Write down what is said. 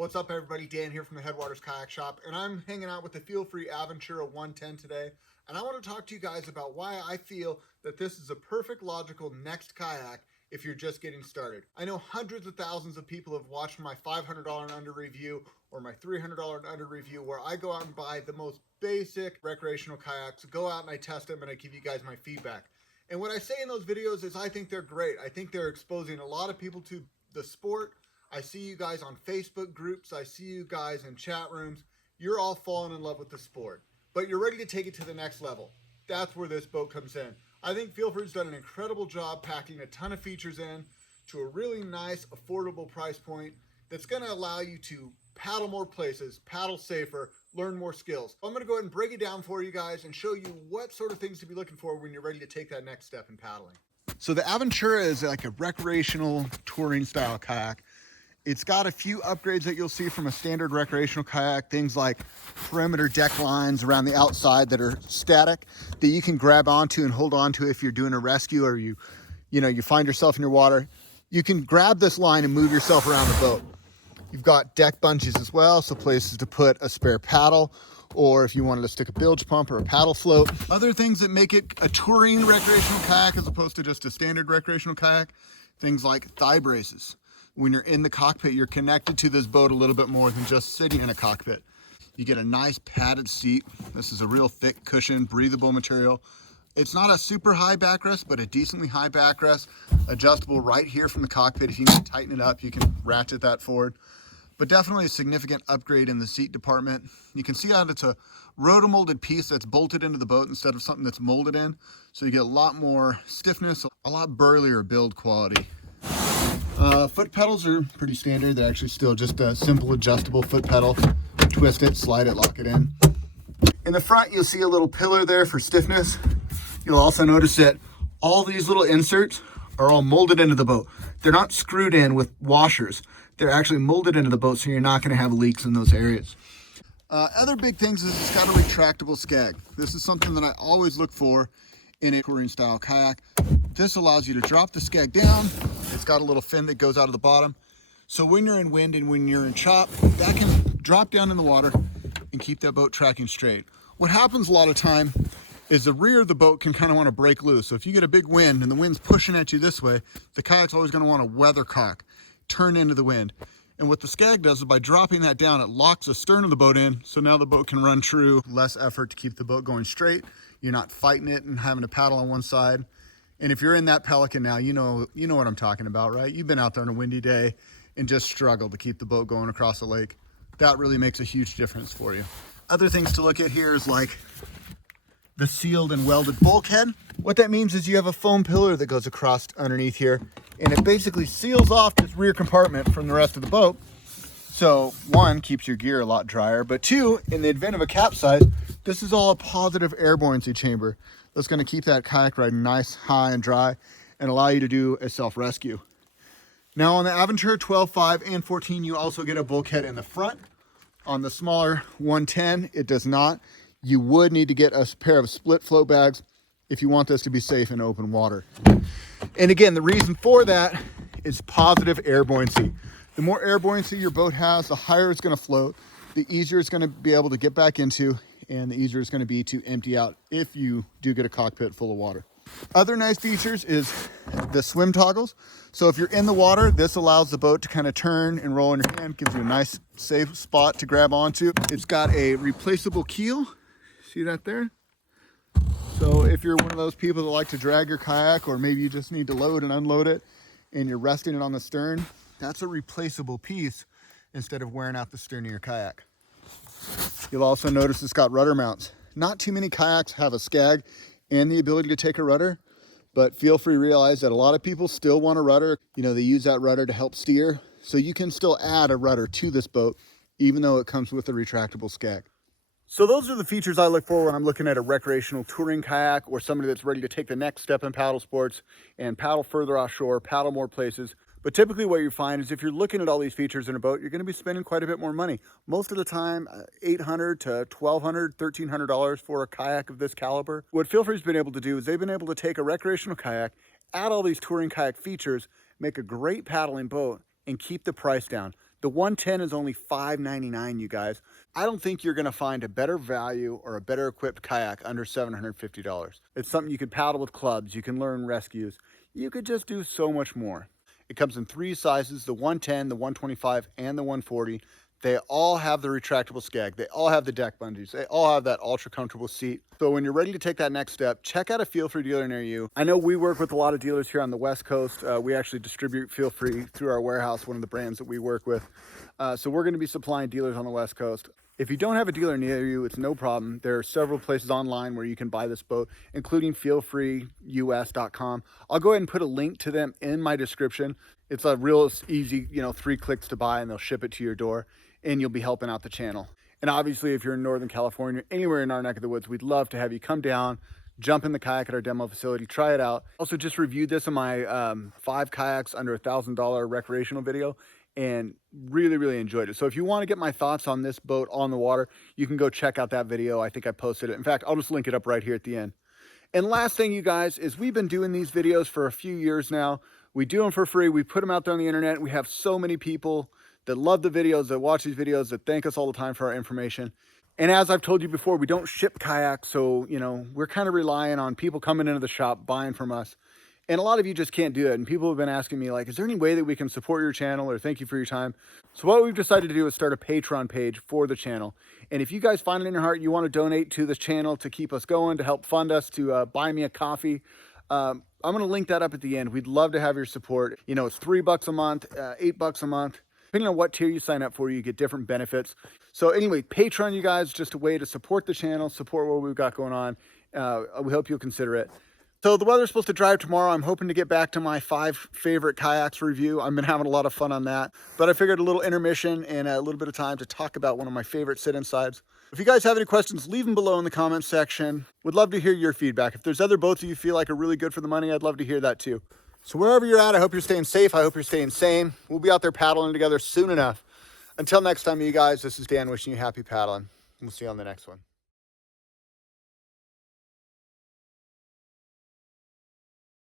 What's up, everybody? Dan here from the Headwaters Kayak Shop, and I'm hanging out with the Feelfree Aventura 110 today. And I want to talk to you guys about why I feel that this is a perfect logical next kayak if you're just getting started. I know hundreds of thousands of people have watched my $500 and under review or my $300 and under review, where I go out and buy the most basic recreational kayaks, go out and I test them and I give you guys my feedback. And what I say in those videos is I think they're great. I think they're exposing a lot of people to the sport. I see you guys on Facebook groups. I see you guys in chat rooms. You're all falling in love with the sport, but you're ready to take it to the next level. That's where this boat comes in. I think Feelfree's done an incredible job packing a ton of features in to a really nice, affordable price point that's going to allow you to paddle more places, paddle safer, learn more skills. I'm going to go ahead and break it down for you guys and show you what sort of things to be looking for when you're ready to take that next step in paddling. So the Aventura is like a recreational touring style kayak. It's got a few upgrades that you'll see from a standard recreational kayak, things like perimeter deck lines around the outside that are static that you can grab onto and hold onto if you're doing a rescue or you find yourself in your water. You can grab this line and move yourself around the boat. You've got deck bungees as well, so places to put a spare paddle, or if you wanted to stick a bilge pump or a paddle float. Other things that make it a touring recreational kayak as opposed to just a standard recreational kayak, things like thigh braces. When you're in the cockpit, you're connected to this boat a little bit more than just sitting in a cockpit. You get a nice padded seat. This is a real thick cushion, breathable material. It's not a super high backrest, but a decently high backrest. Adjustable right here from the cockpit. If you need to tighten it up, you can ratchet that forward. But definitely a significant upgrade in the seat department. You can see how it's a rotomolded piece that's bolted into the boat instead of something that's molded in. So you get a lot more stiffness, a lot burlier build quality. Foot pedals are pretty standard. They're actually still just a simple adjustable foot pedal. Twist it, slide it, lock it in. In the front, you'll see a little pillar there for stiffness. You'll also notice that all these little inserts are all molded into the boat. They're not screwed in with washers. They're actually molded into the boat, so you're not going to have leaks in those areas. Other big things is it's got a retractable skeg. This is something that I always look for in a touring style kayak. This allows you to drop the skeg down. It's got a little fin that goes out of the bottom. So when you're in wind and when you're in chop, that can drop down in the water and keep that boat tracking straight. What happens a lot of time is the rear of the boat can kind of want to break loose. So if you get a big wind and the wind's pushing at you this way, the kayak's always going to want to weathercock, turn into the wind. And what the skeg does is by dropping that down, it locks the stern of the boat in. So now the boat can run true, less effort to keep the boat going straight. You're not fighting it and having to paddle on one side. And if you're in that Pelican now, you know what I'm talking about, right? You've been out there on a windy day and just struggled to keep the boat going across the lake. That really makes a huge difference for you. Other things to look at here is like the sealed and welded bulkhead. What that means is you have a foam pillar that goes across underneath here, and it basically seals off this rear compartment from the rest of the boat. So one, keeps your gear a lot drier, but two, in the event of a capsize, this is all a positive air buoyancy chamber that's going to keep that kayak ride nice, high, and dry and allow you to do a self-rescue. Now on the Aventura 12, 5, and 14, you also get a bulkhead in the front. On the smaller 110, it does not. You would need to get a pair of split float bags if you want this to be safe in open water. And again, the reason for that is positive air buoyancy. The more air buoyancy your boat has, the higher it's going to float, the easier it's going to be able to get back into, and the easier it's going to be to empty out if you do get a cockpit full of water. Other nice features is the swim toggles. So if you're in the water, this allows the boat to kind of turn and roll in your hand, gives you a nice safe spot to grab onto. It's got a replaceable keel. See that there? So if you're one of those people that like to drag your kayak, or maybe you just need to load and unload it and you're resting it on the stern, that's a replaceable piece instead of wearing out the stern of your kayak. You'll also notice it's got rudder mounts. Not too many kayaks have a skag and the ability to take a rudder, but Feelfree realized that a lot of people still want a rudder. They use that rudder to help steer. So you can still add a rudder to this boat, even though it comes with a retractable skag. So those are the features I look for when I'm looking at a recreational touring kayak or somebody that's ready to take the next step in paddle sports and paddle further offshore, paddle more places. But typically what you find is if you're looking at all these features in a boat, you're going to be spending quite a bit more money. Most of the time, $800 to $1,200, $1,300 for a kayak of this caliber. What Feelfree's been able to do is they've been able to take a recreational kayak, add all these touring kayak features, make a great paddling boat, and keep the price down. The 110 is only $5.99, you guys. I don't think you're gonna find a better value or a better equipped kayak under $750. It's something you could paddle with clubs, you can learn rescues, you could just do so much more. It comes in 3 sizes, the 110, the 125, and the 140. They all have the retractable skag. They all have the deck bungees. They all have that ultra comfortable seat. So when you're ready to take that next step, check out a Feelfree dealer near you. I know we work with a lot of dealers here on the West Coast. We actually distribute Feelfree through our warehouse, one of the brands that we work with. So we're going to be supplying dealers on the West Coast. If you don't have a dealer near you, it's no problem. There are several places online where you can buy this boat, including feelfreeus.com. I'll go ahead and put a link to them in my description. It's a real easy, 3 clicks to buy, and they'll ship it to your door, and you'll be helping out the channel. And obviously, if you're in Northern California, anywhere in our neck of the woods, we'd love to have you come down, jump in the kayak at our demo facility, try it out. Also, just reviewed this in my 5 kayaks under $1,000 recreational video, and really enjoyed it. So if you want to get my thoughts on this boat on the water, you can go check out that video. I think I posted it. In fact, I'll just link it up right here at the end. And last thing, you guys, is we've been doing these videos for a few years now. We do them for free. We put them out there on the internet. We have so many people that love the videos, that watch these videos, that thank us all the time for our information. And as I've told you before, we don't ship kayaks, so we're kind of relying on people coming into the shop, buying from us. And a lot of you just can't do it. And people have been asking me, like, is there any way that we can support your channel, or thank you for your time? So what we've decided to do is start a Patreon page for the channel. And if you guys find it in your heart, you want to donate to this channel to keep us going, to help fund us, to buy me a coffee, I'm going to link that up at the end. We'd love to have your support. It's $3 a month, $8 a month. Depending on what tier you sign up for, you get different benefits. So anyway, Patreon, you guys, just a way to support the channel, support what we've got going on. We hope you'll consider it. So the weather's supposed to drive tomorrow. I'm hoping to get back to my 5 favorite kayaks review. I've been having a lot of fun on that. But I figured a little intermission and a little bit of time to talk about one of my favorite sit-insides. If you guys have any questions, leave them below in the comments section. Would love to hear your feedback. If there's other boats that you feel like are really good for the money, I'd love to hear that too. So wherever you're at, I hope you're staying safe. I hope you're staying sane. We'll be out there paddling together soon enough. Until next time, you guys, this is Dan wishing you happy paddling. We'll see you on the next one.